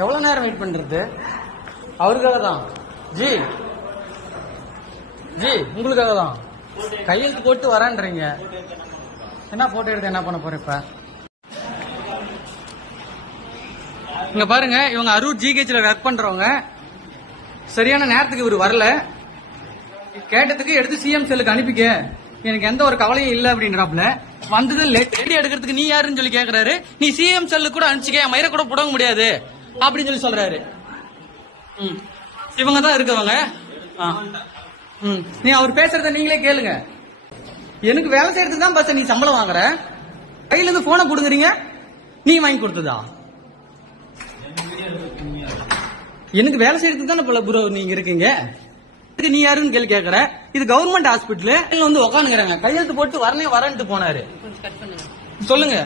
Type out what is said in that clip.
எவ்வளவு நேரம் வெயிட் பண்றது? அவருக்காக தான் ஜி ஜி உங்களுக்காக தான் கையெழுத்து போட்டு வரேன்றீங்க. என்ன போட்டோ எடுத்து என்ன பண்ண போற? இப்ப இங்க பாருங்க, இவங்க அரூர் ஜிஹெச்ல ஒர்க் பண்றவங்க. சரியான நேரத்துக்கு இவர் வரல. கேட்டதுக்கு எடுத்து சிஎம் செல்லுக்கு அனுப்பிக்க, எனக்கு எந்த ஒரு கவலையும் இல்ல அப்படின்றாப்ல. வந்தது ரெடி எடுக்கிறதுக்கு நீ யாருன்னு சொல்லி கேக்குறாரு. நீ சிஎம் செல்லு கூட அனுப்பிச்சுக்க, மயிரை கூட புடங்க முடியாது அப்படின்னு சொல்லி சொல்றாரு. இவங்க தான் இருக்கவங்க. நீ அவர் பேசுறத நீங்களே கேளுங்க. எனக்கு வேலை செய்யறதுக்கு தான் பஸ் நீ சம்பளம் வாங்குற, கையில இருந்து போனை புடுங்குறீங்க. நீ வாங்கி கொடுத்ததா? எனக்கு வேலை செய்யறதுக்கு தானே பல ப்ரோ நீங்க இருக்கீங்க. நீ யாருன்னு கேள்வி கேட்கற. இது கவர்மெண்ட் ஹாஸ்பிட்டல் வந்து உட்காந்துக்கிறாங்க. கையெழுத்து போட்டு வரனே வரன்ட்டு போனாரு. சொல்லுங்க.